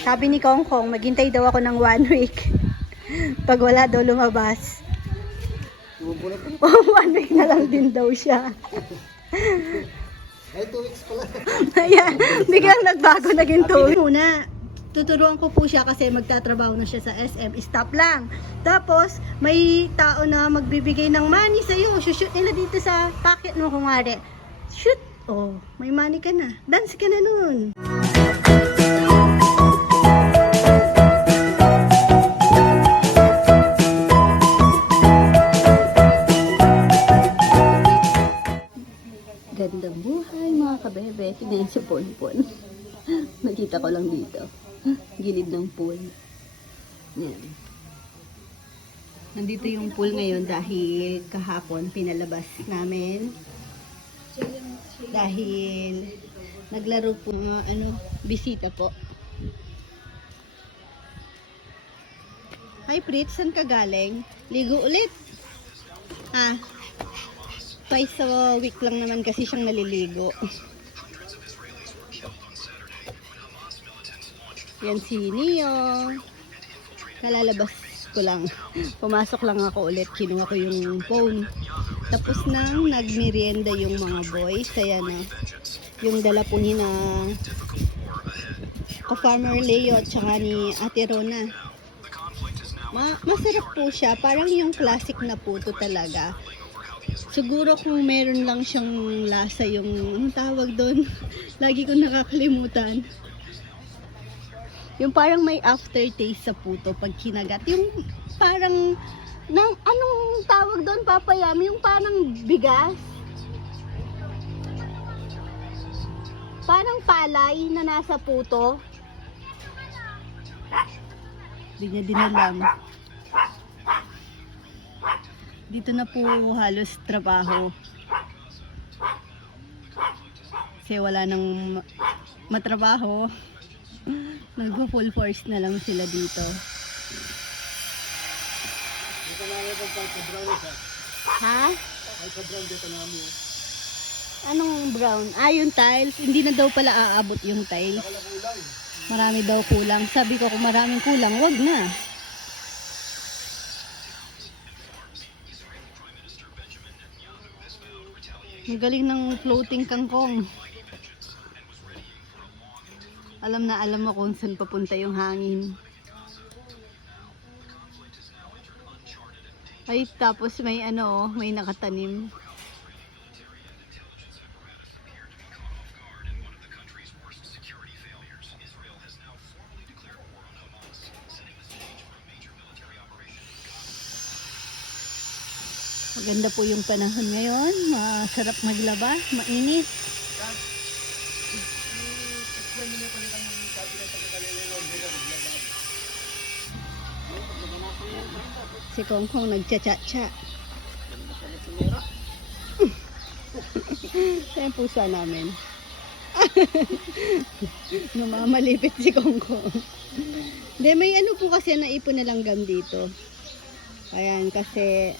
Sabi ni Kong Kong, maghintay daw ako ng 1 week. Pag wala daw lumabas. 1 week na lang din daw siya. Ay, 2 weeks pala. Ayan, biglang nagbago, naging 2 weeks. Muna, tuturuan ko po siya kasi magtatrabaho na siya sa SM. Stop lang. Tapos, may tao na magbibigay ng money sa'yo. Shoot nila dito sa pocket mo kung wari. Shoot! Oh, may money ka na. Dance ka na nun. Gandang buhay mga kabebe. Tignan si Ponpon. Nakita ko lang dito. Gilid ng pool. Yan. Nandito yung pool ngayon dahil kahapon pinalabas namin. Dahil naglaro po mga bisita po. Hi Prit, saan ka galing? Ligo ulit. Ah. Twice a week lang naman kasi siyang naliligo. Yan si Neo. Kalalabas ko lang. Pumasok lang ako ulit. Kinuha ko yung phone. Tapos nang nagmerienda yung mga boys. Ayan na. Yung dala po ni na ka-farmer Leo at saka ni Ate Rona. Masarap po siya. Parang yung classic na puto talaga. Siguro kung meron lang siyang lasa yung anong tawag doon. Lagi ko nakakalimutan. Yung parang may aftertaste sa puto pag kinagat. Yung parang anong tawag doon, papayam? Yung parang bigas. Parang palay na nasa puto. Hindi niya dinalam. Dito na po halos trabaho. Kasi wala nang matrabaho. Nag-full force na lang sila dito. Ha? Anong brown? Ah, yung tiles. Hindi na daw pala aabot yung tiles. Marami daw kulang. Sabi ko kung maraming kulang, wag na. Ang galing ng floating kangkong. Alam na alam mo kung saan papunta yung hangin. Ay, tapos may may nakatanim. Maganda po yung panahon ngayon. Masarap maglaba, mainit. Si Kong Kong nagcha-cha-cha. Ito yung pusa namin. Namamalipit si Kong Kong. Hindi, may po kasi naipon na langgam dito. Ayan, kasi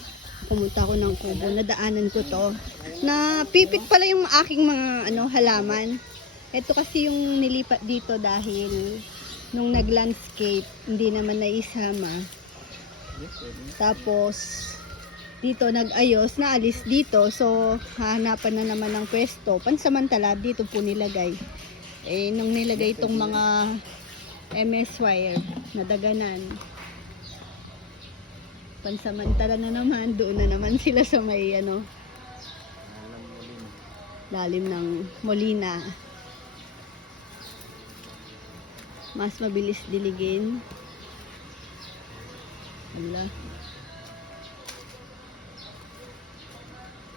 pumunta ako ng kubo, nadaanan ko to. Napipit pala yung aking mga halaman. Ito kasi yung nilipat dito dahil nung nag-landscape, hindi naman naisama. Tapos dito nag-ayos, naalis dito. So, hahanapan na naman ng pwesto. Pansamantala, dito po nilagay. Nung nilagay itong mga MS wire, nadaganan. Pansamantala na naman, doon na naman sila sa may lalim ng Molina. Mas mabilis diligin. Wala.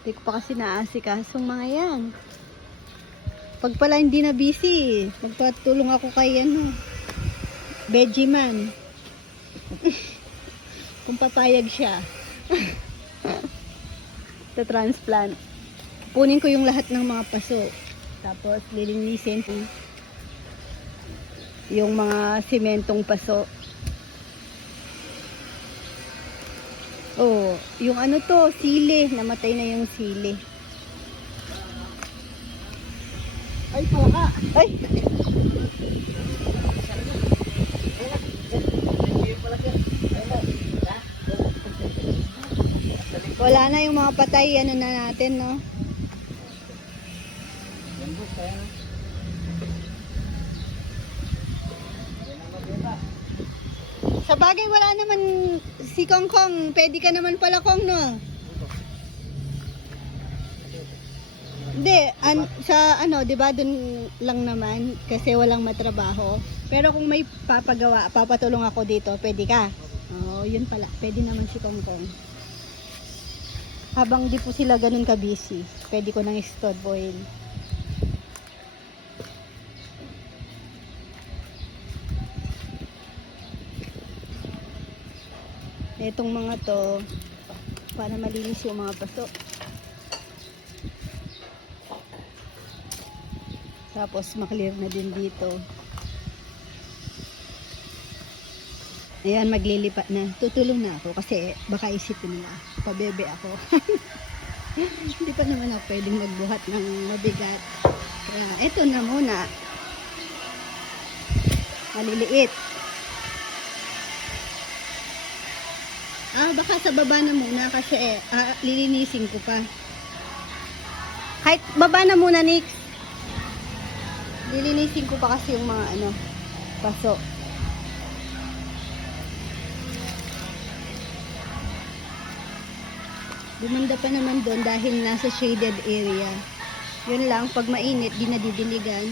Hindi ko pa kasi naasikasong mga yan. Pag pala hindi na busy, magpatulong ako kay Veggie Man. Kung papayag siya. Sa transplant. Punin ko yung lahat ng mga paso. Tapos lilinisin yung mga sementong paso. Oh, yung sili. Namatay na yung sili. Ay, puka. Ay! Wala na yung mga patay, ano na natin, no? Sa bagay, wala naman si Kong Kong. Pwede ka naman pala, Kong, no? Hindi, sa ano, 'di ba, dun lang naman kasi walang matrabaho. Pero kung may papagawa, papatulong ako dito, pwede ka. Oh, yun pala. Pwede naman si Kong Kong. Habang di po sila ganun ka-busy, pwede ko nang istorbohin. Itong mga to, para malinis yung mga paso. Tapos maklear na din dito. Ayan, maglilipat na. Tutulong na ako kasi baka isipin nila, pabebe ako. Hindi pa naman ako pwedeng magbuhat ng mabigat. Kaya ito na muna. Maliliit. Baka sa baba na muna kasi lilinisin ko pa. Kahit baba na muna, Nix. Lilinisin ko pa kasi yung mga paso. Bumanda pa naman doon dahil nasa shaded area. Yun lang, pag mainit, di nadidiligan.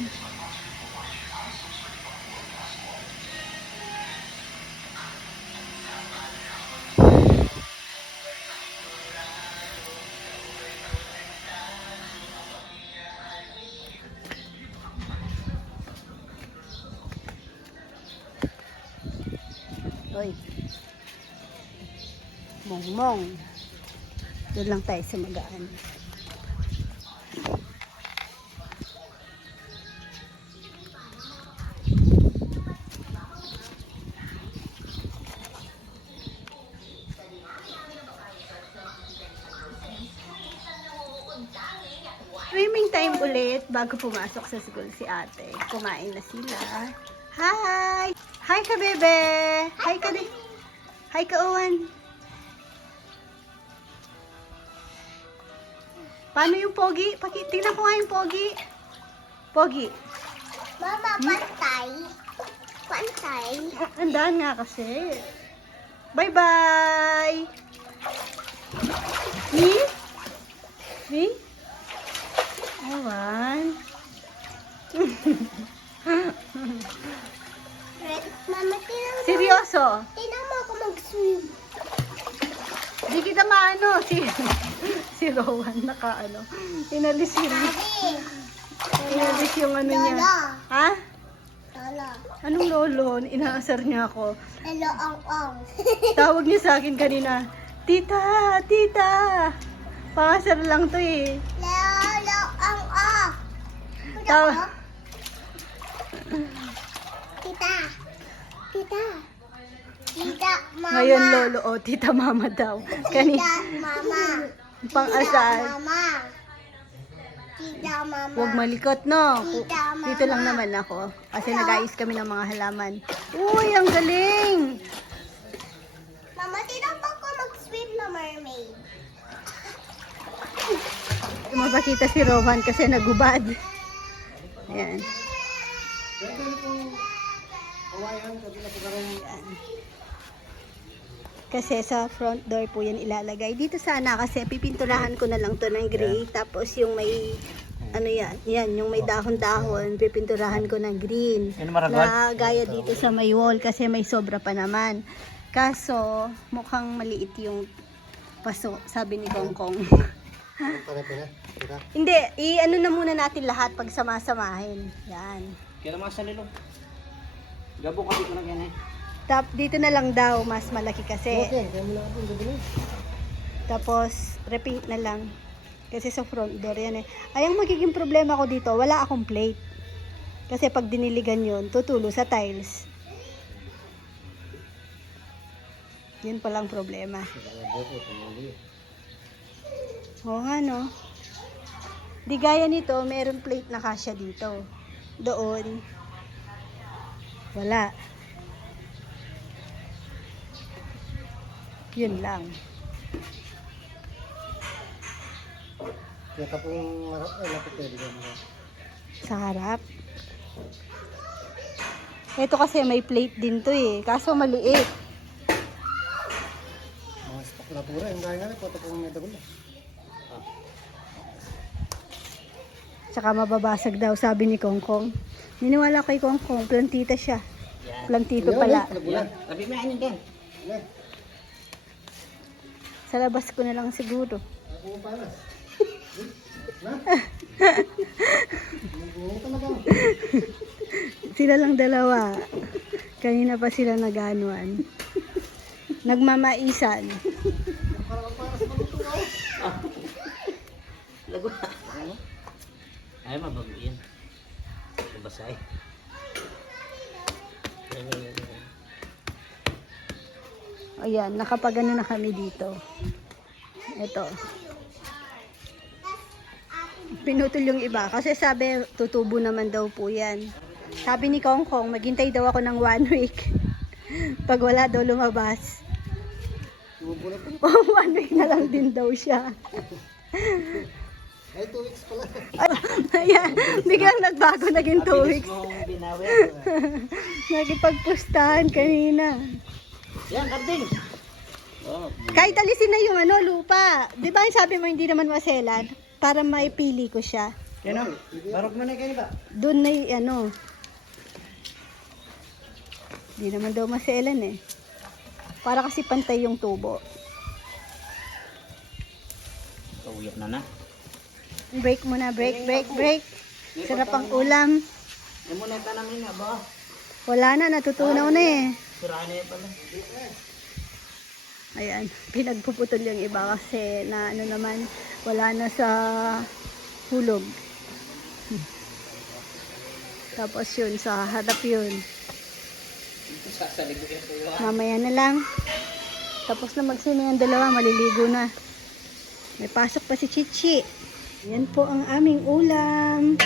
Oy. Mongmong. Doon lang tayo sa magaan. Swimming time ulit bago pumasok sa school si ate. Kumain na sila. Hi! Hi ka, bebe! Hi ka, di. Hi ka, Owen. Paano yung pogi? Tingnan ko nga yung pogi. Pogi. Mama, pantay. Pantay. Andahan nga kasi. Bye-bye! Me? Me? Awan. Mama, tinan mo. Seryoso? Tinan mo ako mag-swim. Di kita maano. Si Rowan inalis yun. Daddy. Inalis yung niya. Lolo. Ha? Lolo. Anong lolo? Inaasar niya ako. Lolo ang. Tawag niya sa akin kanina, Tita! Tita! Pangasar lang to eh. Lolo ang. Taw- Tita. Tita. Tita, mama. Ngayon lolo, tita mama daw. Tita, mama. Pang-asar. Mama. Tita, mama. Huwag malikot, no? Tita, mama. Dito lang naman ako. Kasi nag-ayos kami ng mga halaman. Uy, ang galing! Mama, tinan mo ako mag-swim na mermaid. Mapakita si Rowan kasi nagubad. Ayan. Ayan. Kasi sa front door po yan ilalagay. Dito sana kasi pipinturahan ko na lang to ng gray. Tapos yung may yan, yung may dahon-dahon, pipinturahan ko ng green. Na gaya dito sa may wall kasi may sobra pa naman. Kaso mukhang maliit yung paso, sabi ni Kong Kong. Hindi, i-ano na muna natin lahat pag sama-samahin. Yan. Kaya naman sa lilo. Gabo ka dito na ganyan eh. Dito na lang daw, mas malaki kasi. Tapos, repaint na lang. Kasi sa front door yan eh. Ay, ang magiging problema ko dito, wala akong plate. Kasi pag diniligan yun, tutulo sa tiles. Yun palang problema. Oo nga, no? Di gaya nito, meron plate na kasya dito. Doon. Wala. Yun lang. Kaya tapong lapit pwede ka mo. Sa harap. Ito kasi may plate din to eh. Kaso maliit. Mga stock na pura. Yung gaya nga po tapong may dagol. Tsaka mababasag daw, sabi ni Kongkong. Niniwala kay Kongkong, plantita siya. Plantito pala. Yan. Sabi mo ano din. Sa labas ko na lang siguro. Ako panas. Na? Bungo talaga. Sila lang dalawa. Kanina pa sila naganuan. Nagmamaisan. Parang panas maluto ako. Lago na. Ay, mabago yan. Basay. Ayan, nakapagano na kami dito. Ito. Pinutol yung iba. Kasi sabi, tutubo naman daw po yan. Sabi ni Kongkong, maghintay daw ako ng 1 week. Pag wala daw lumabas. Bubulot ko. 1 week na lang din daw siya. Ay, 2 weeks pala. Ayan, biglang nagbago, naging 2 weeks. Mong binawi. Nagipagpustahan kanina. Yan, karding. Oh, Kahit alisin na yung lupa. Di ba sabi mo hindi naman maselan? Para maipili ko siya. yan o. Barog mo na kayo ba? Doon na Hindi naman daw maselan eh. Para kasi pantay yung tubo. Tuyok na na. Break muna, break. Sarap ang ulam. Yan mo na yung tanamin na ba? Wala na, natutunaw na eh. Siraan na yan pala. Ayan, pinagpuputol yung iba kasi na naman, wala na sa hulog. Tapos yun, sa harap yun. Sasaligo yan sa'yo. Mamaya na lang. Tapos na magswimming ang dalawa, maliligo na. May pasok pa si Chichi. Yan po ang aming ulam.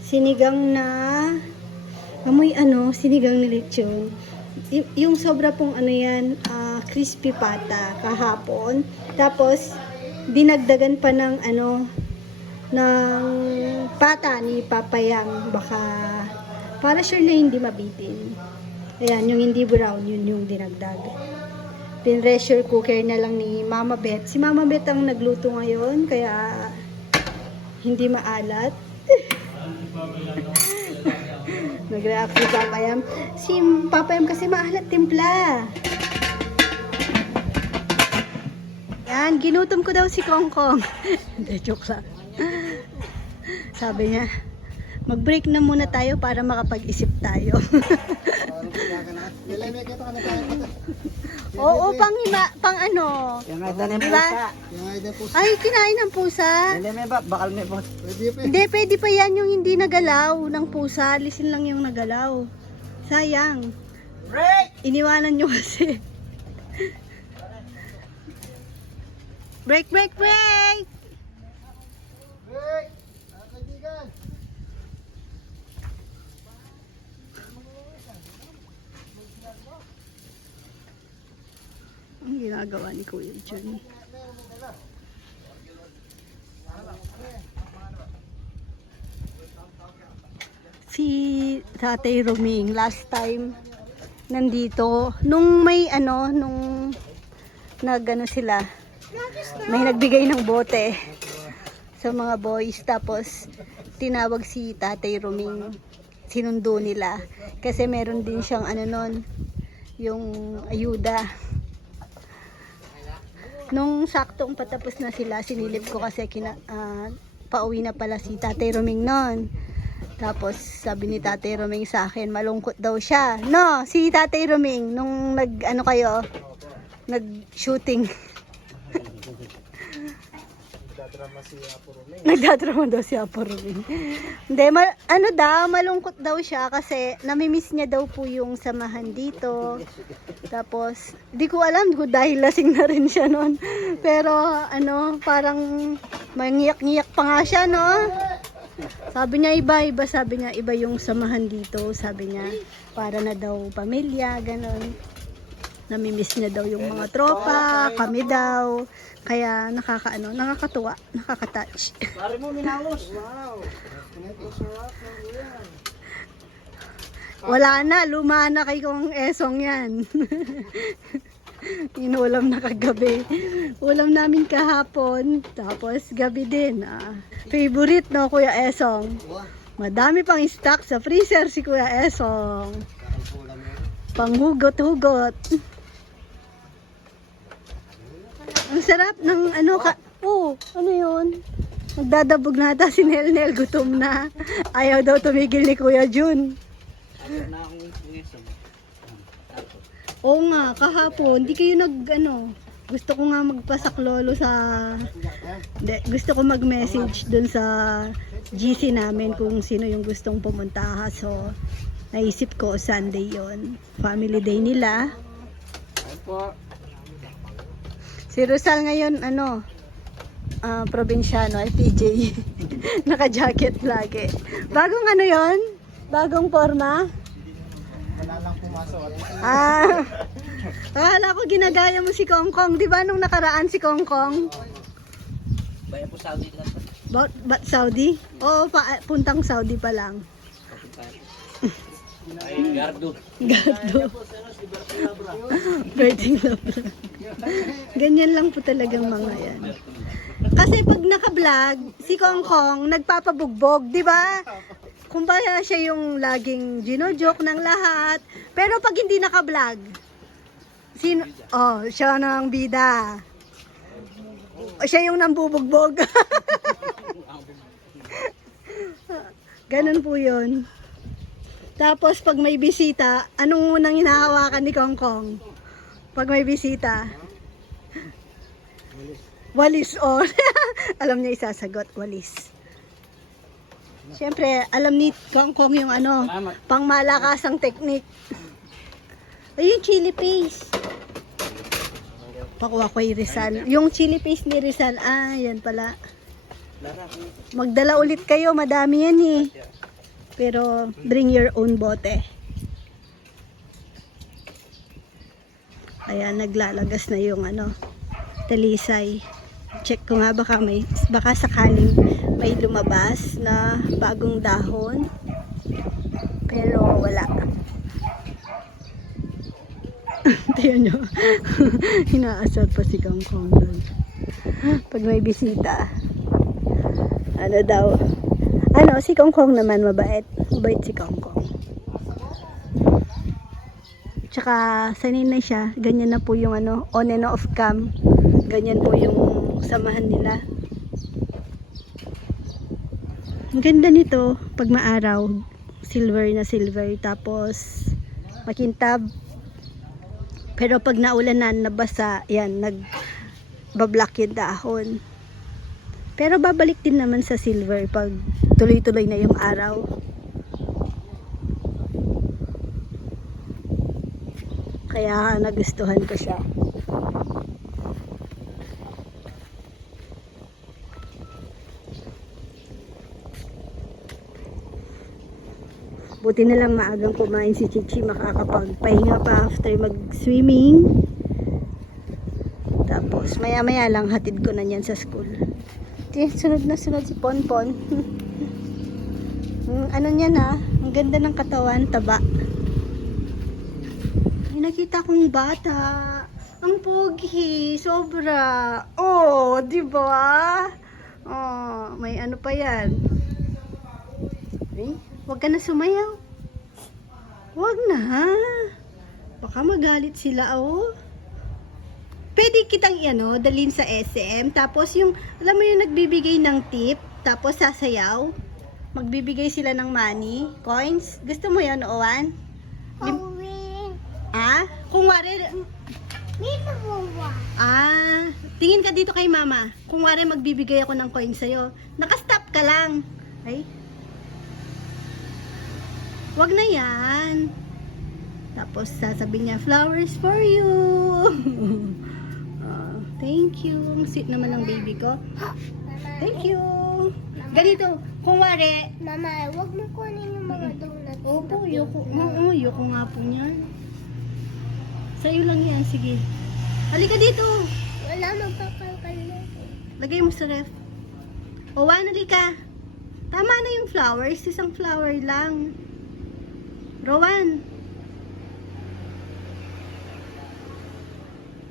Sinigang na, sinigang na lechon. Yung sobra pong crispy pata kahapon. Tapos, dinagdagan pa ng ng pata ni Papayang. Baka, para sure na hindi mabitin. Ayan, yung hindi brown, yun yung dinagdag. Pin-pressure cooker na lang ni Mama Beth. Si Mama Beth ang nagluto ngayon, kaya hindi maalat. Nag-react si Papayam. Si Papayam kasi maalat timpla. Yan, ginutom ko daw si Kongkong. Hindi, joke lang. Sabi niya, mag-break na muna tayo para makapag-isip tayo. Parang kaya ka na. Nilay may kita ka na tayo pata. Oo, pang Yan nga ito na yung Diba? pusa. Yung idea po. Ay, kinain ng pusa. Hindi may ba? Bakal may ba? Pwede pa. Hindi, pwede pa yan yung hindi nagalaw ng pusa. Lisin lang yung nagalaw. Sayang. Break! Iniwanan nyo kasi. Break! Break! Mga kaibigan. Ang ginagawa ni Kuya Johnny. Si Tatay Roming last time nandito nung may nung sila may nagbigay ng bote sa mga boys, tapos tinawag si Tatay Roming, sinundo nila kasi meron din siyang yung ayuda. Nung saktong patapos na sila, sinilip ko kasi pauwi na pala si Tatay Roming noon. Tapos sabi ni Tatay Roming sa akin, malungkot daw siya. No, si Tatay Roming nung nag-shooting. Nagdadrama daw si Apo Roming. Hindi, malungkot daw siya kasi namimiss niya daw po yung samahan dito. Tapos, di ko alam kung dahil lasing na rin siya noon. Pero, parang mangiyak-ngiyak pa nga siya, no? Sabi niya iba yung samahan dito. Sabi niya, para na daw pamilya, ganon. Namimiss niya daw yung mga tropa, kami daw. Kaya nakakatuwa, nakaka-touch. Pare mo, minawos. Wow. Sarap ng uyan. Wala na, luma na kay kong esong yan. Inulam na kagabi. Ulam namin kahapon, tapos gabi din. Favorite no, Kuya Esong. Madami pang stock sa freezer si Kuya Esong. Panghugot-hugot. Ang sarap ng ano yun? Magdadabog na ata si Nel, gutom na. Ayaw daw tumigil ni Kuya Jun. Ayaw na akong ngesong. Oo nga, kahapon, di kayo gusto ko nga magpasaklolo sa, gusto ko mag-message dun sa GC namin kung sino yung gustong pumunta. So, naisip ko Sunday yon, family day nila. Ayun po. Si Rosal ngayon, probinsyano, ay PJ. Naka-jacket lagi. Bagong yon? Bagong forma? Wala lang pumasok. Akala ko ginagaya mo si Kongkong. Di ba nung nakaraan si Kongkong? Bayan po Saudi lang. Ba't Saudi? Oo, puntang Saudi pa lang. Ay, Gardo. Gardo. Birding Labra. Ganyan lang po talagang mga yan. Kasi pag naka-vlog, si Kongkong nagpapabugbog, di ba? Kumbaya siya yung laging gino-joke ng lahat. Pero pag hindi naka-vlog, siya nang bida. Siya yung nambubugbog. Ganun po yun. Tapos pag may bisita, anong unang hinahawakan ni Kongkong? Pag may bisita? Walis. Alam niya isasagot, walis. Siyempre, alam ni Kongkong yung pangmalakasang teknik. Ayun, chili paste. Pakuha ko yung Rizal. Yung chili paste ni Rizal, yan pala. Magdala ulit kayo, madami yan eh. Pero, bring your own bote. Ayan, naglalagas na yung talisay. Check ko nga baka sakaling may lumabas na bagong dahon. Pero wala. Tiyan nyo. Hinaasar pa si Kongkong doon. Pag may bisita. Si Kongkong naman mabait. Mabait si Kongkong. Tsaka sanay na siya. Ganyan na po yung on and off cam. Ganyan po yung samahan nila. Ang ganda nito pag maaraw, silver na silver, tapos makintab. Pero pag naulanan, nabasa, yan, nagbablock yung dahon. Pero babalik din naman sa silver pag tuloy-tuloy na yung araw. Kaya nagustuhan ko siya. Buti na lang maagang kumain si Chichi, makakapagpahinga pa after mag-swimming. Tapos maya-maya lang hatid ko na yan sa school. Sunod na sunod si Ponpon. Niyan ang ganda ng katawan, taba. Ay, nakita kong bata. Ang pogi, sobra. Oh, di ba? Oh, may pa yan. Ay, huwag ka na sumayaw. Huwag na. Baka magalit sila, Pwede kitang dalhin sa SM. Tapos alam mo yung nagbibigay ng tip, tapos sasayaw. Magbibigay sila ng money, coins. Gusto mo yun, Owan? Kung wari... tingin ka dito kay mama. Kung wari magbibigay ako ng coins sa'yo. Nakastop ka lang. Ay. Wag na yan. Tapos sasabihin niya, flowers for you. Thank you. Ang sweet naman ng baby ko. Thank you. Ganito, kung wari. Mama, wag mo kunin yung mga donuts. Opo, yoko nga po niyan. Sa'yo lang yan, sige. Halika dito. Wala magpakalkal na. Lagay mo sa ref. Owan, halika. Tama na yung flowers. Isang flower lang. Rowan.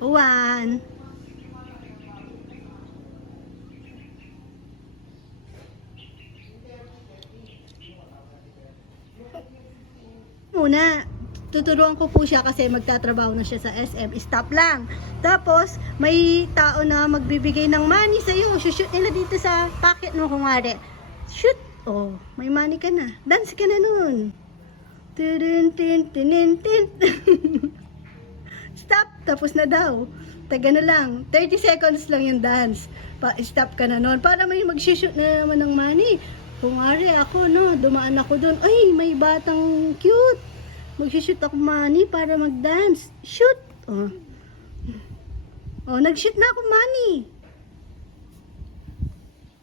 Owan. Muna, tuturuan ko po siya kasi magtatrabaho na siya sa SM. Stop lang. Tapos, may tao na magbibigay ng money sa'yo. Shoot nila dito sa pocket mo, kumare. Shoot! Oh, may money ka na. Dance ka na nun. Tudun, tin, tinin, tin. Stop! Tapos na daw. Taga na lang. 30 seconds lang yung dance. Stop ka na nun. Para may mag-shoot na naman ng money. Kumari ako, no, dumaan ako doon. Ay, may batang cute. Mag-shoot ako money para mag-dance. Shoot! Oh. Oh, nag-shoot na ako money.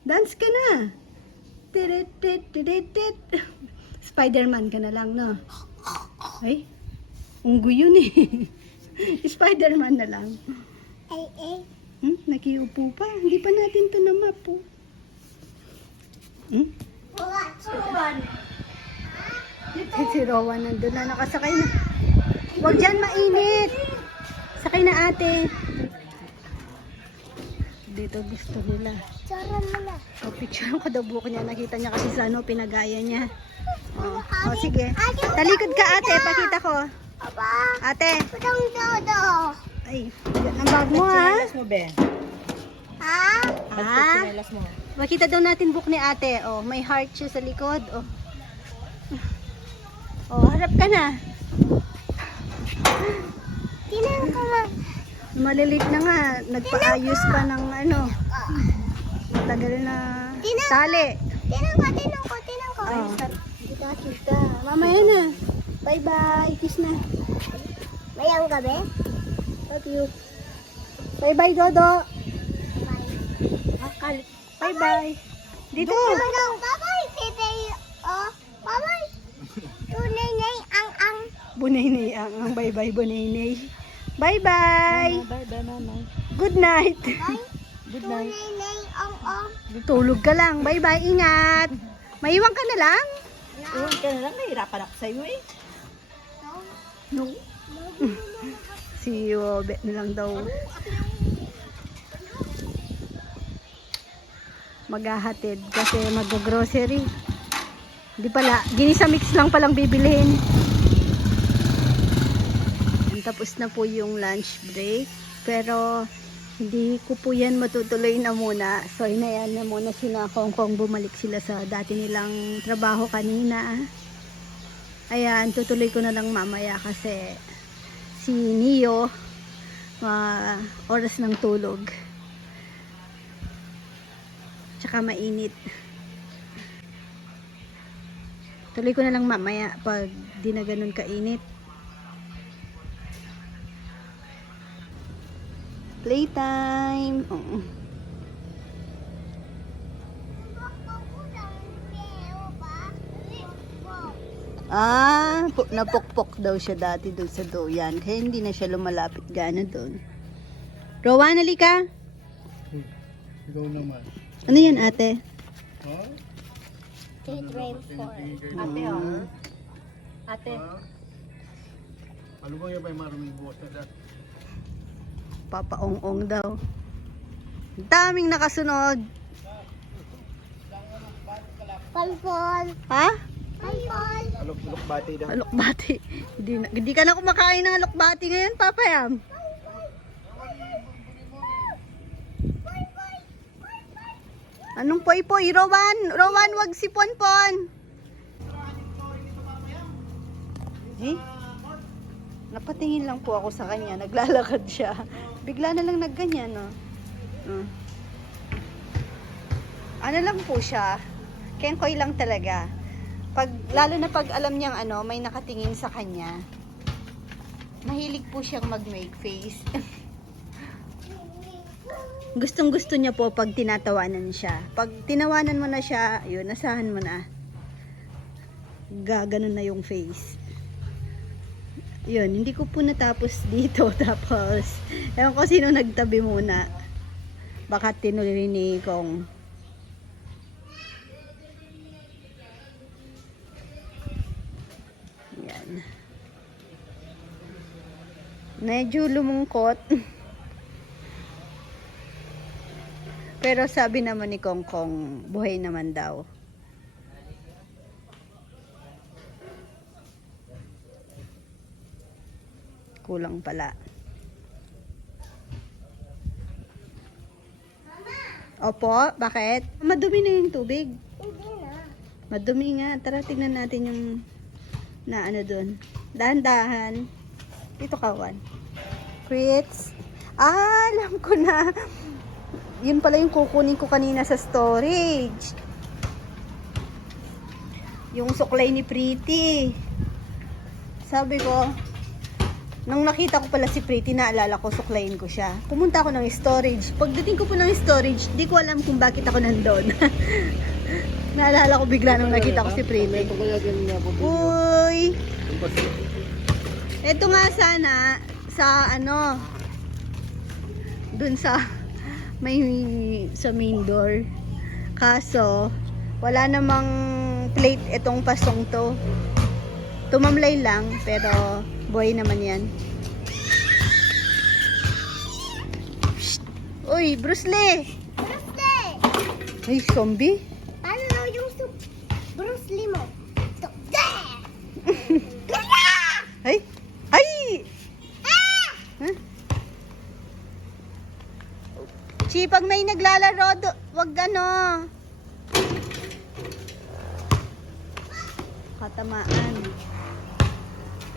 Dance ka na. Tirit, tit, tirit, tit. Spider-Man ka na lang, no? Ay, unggoy yun eh. Spider-Man na lang. Ay. Nakiupo pa. Hindi pa natin to na map, oh. Si Rowan nandun na, nakasakay na. Huwag dyan, mainit. Sakay na ate. Dito gusto nila. Charan mo na. O, picture ko daw buhok niya. Nakita niya kasi sa ano, pinagaya niya. O, sige. Talikod ka ate, pakita ko. Aba, Ate. putang dodo. Ay, yan ang bag mo ha. mo, be. Ha? Ha? mo. Makita daw natin book ni ate. Oh, may heart siya sa likod. Oh. Oh, harap ka na. Tinan ko nga. Malilit na nga. Nagpaayos pa ng ano. Tagal na tali. Tinan ko. Oh. Kita. Mamaya na. Bye-bye. Kiss na. Mayang gabi? Love you. Bye-bye, Dodo. Bye-bye. Dito. Bye-bye, Tete. Oh, bye-bye. Tunay na ang. Bunaynay ang bye-bye, bunaynay. Bye-bye. Bye-bye, mama. Good night. Bye. Good Tunay na ang. Tulog ka lang. Bye-bye. Ingat. Maiwan ka na lang. Iwan ka na lang, nahirapan ako sa'yo eh. No. Si Bet na lang daw. Maghahatid kasi mag-grocery. Hindi pala, ginisa mix lang palang bibilihin. Tapos na po yung lunch break. Pero hindi ko po yan matutuloy na muna. So inayan na muna sila Hong Kong. Bumalik sila sa dati nilang trabaho kanina. Ayan, tutuloy ko na lang mamaya kasi si Neo oras ng tulog. Tsaka mainit. Tuloy ko na lang mamaya pag di na ganun kainit. Playtime. Oo. Napokpok daw siya dati doon sa doyan. Kaya hindi na siya lumalapit gana doon. Rowan, halika. Ikaw naman. Ano yan, ate? Oh? State rainfall. Ate, oh. Ate. Ano ba yung may maraming buwas na dati? Papaong-ong daw. Ang daming nakasunod. Palpol. Ha? Palpol. Alok-alok bati daw. Alokbati. Hindi ka na kumakain ng alokbati ngayon, Papa Yam. Anong poy-poy? Rowan, wag si Ponpon. Eh? Napatingin lang po ako sa kanya. Naglalakad siya. Bigla na lang nagganyan, no? Ano lang po siya. Kengkoy lang talaga. Lalo na pag alam niyang may nakatingin sa kanya. Mahilig po siyang mag-make face. Gustong gusto niya po pag tinatawanan siya. Pag tinawanan mo na siya, yun, nasahan mo na. Gaganon na yung face. Yun, hindi ko po natapos dito. Tapos, ewan ko sino nagtabi muna. Baka tinuloy ni Kong. Yan. Medyo lumungkot. Pero sabi naman ni Kong Kong, buhay naman daw. Kulang pala. Opo, bakit? Madumi na yung tubig. Hindi na. Madumi nga. Tara, tingnan natin yung na ano dun. Dahan-dahan. Dito kawan. Crits. Ah, alam ko na. Yun pala yung kukunin ko kanina sa storage. Yung suklay ni Pretty. Sabi ko, nung nakita ko pala si Pretty, naalala ko, suklayin ko siya. Pumunta ako ng storage. Pagdating ko po ng storage, di ko alam kung bakit ako nandun. Naalala ko bigla nung nakita ko si Pretty. Uy! Ito nga sana, sa ano, dun sa sa main door. Kaso, wala namang plate itong pasong to. Tumamlay lang, pero boy naman yan. Psst! Uy, Bruce Lee! Bruce Lee! Ay, zombie? Paano daw yung Bruce Lee mo? Ay! Ay! Huh? Chi, pag may naglalaro, wag ano. Katamaan.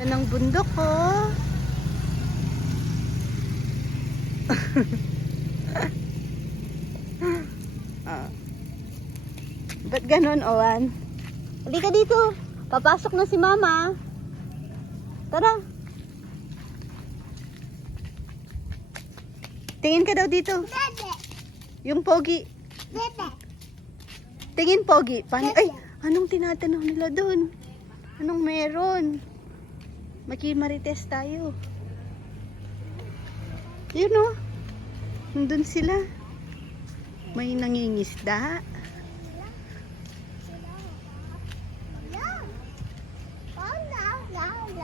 Yan ang bundok ko. Ba't ganon, Owan? Halika dito. Papasok na si Mama. Tara. Tingin ka daw dito. Bebe! Yung pogi. Bebe! Tingin pogi. Ay, anong tinatanaw nila doon? Anong meron? Makimarites tayo. Yun o. Nandun sila. May nangingisda.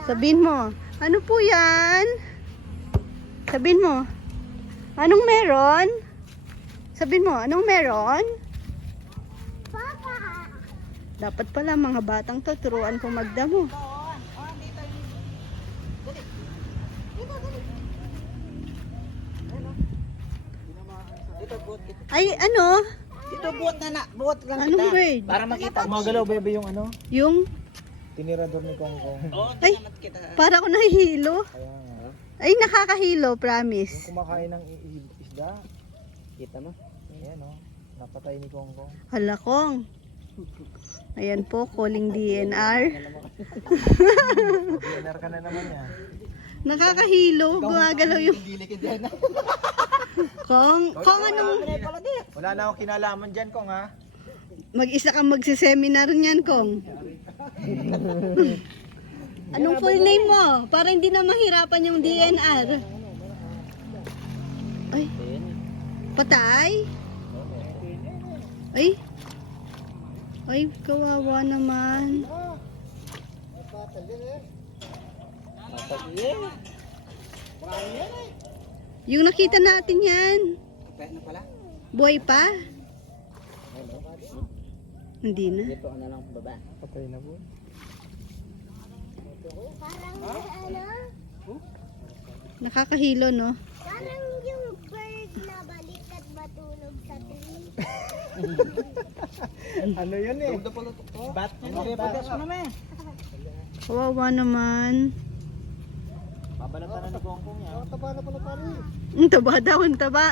Sabihin mo, ano po yan? Sabihin mo, anong meron? Sabihin mo, anong meron? Papa! Dapat pala mga batang to, turuan ko magdamo. Ay, ano? Dito buhat lang Anong bird? Para makita mo. Gumagalaw, bebe, yung ano? Yung, Tinirador ni Kong Kong. ay, para ko nahihilo. Kaya nga. Ay, nakakahilo, Yung promise. kumakain ng isda. Kita mo? Ayan o. Napatay ni Kong Kong. Hala kong. Ayan po, calling DNR. DNR ka na naman yan. Nakakahilo, gumagalaw yung Gilikid yan. kong. Kong, anong, Wala na akong kinalaman dyan, Kong, ha? mag-isa kang magsiseminar niyan, Kong. Anong full name mo? Para hindi na mahirapan yung DNR. Ay, patay? Ay, ay, kawawa naman. Yung nakita natin yan, Kaya na pala. buhay pa? Hindi na. Dito na lang baba. Patay na po. Parang ano? Nakakahilo, no? Parang yung bird na balikat matulog sa tree. Ano yun eh? Bat niya. Pagas mo naman. Kawawa naman. Babalatan na ni Kong Kong yan. Taba na pala pala eh. Ang taba daw, ang taba.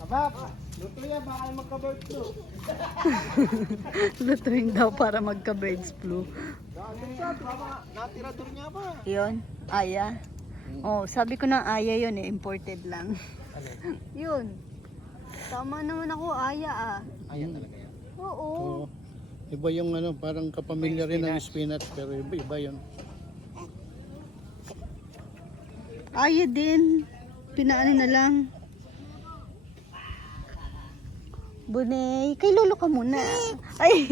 Taba! Luto yan, baka magka-bird flu. Lutuin daw para magka-birds flu. Natirador niya ba? Yun, aya. Oh, sabi ko na aya yun eh, imported lang. Yun. Tama naman ako, aya ah. Ayan talaga yan. Oo. Iba yung ano, parang kapamilya rin ng spinach, pero iba yun. Ayaw din. Pinaano na lang. Bunay, kay lolo ka muna. Ay,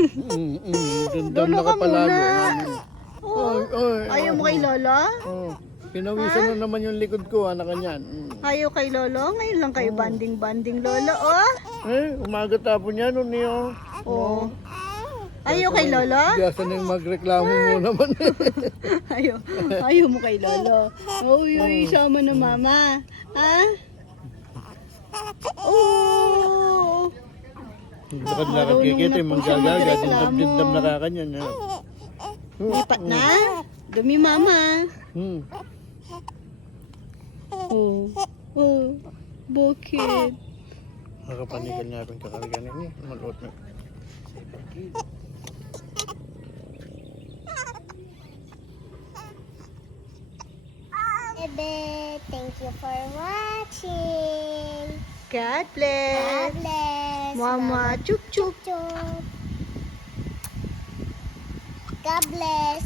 Ganda lolo na ka ka palalo. muna. Ay, Oh, ay, ayaw mo kay lolo? Oh, pinawisan na naman yung likod ko, anak kanyan. Ayaw kay lolo? Ngayon lang kayo banding-banding lolo, oh. Umaga tapon yan, niyo. Oh. Ayaw kay lolo? Gasa na yung magreklamo mo naman. Ayaw mo kay lolo. Uy, sama na mama. Ha? Oh. Lakad-lakad Marunong kikita na yung po siya manggagaga, magreklamo. dindam-dindam na kakanyan. Lipat na? Dumi mama. Oh. Bakit? Nakapanikan niya rin kakarganin niya. Maluot na. Bebe, thank you for watching. God bless. God bless. Mama, chup chup. Chup. God bless.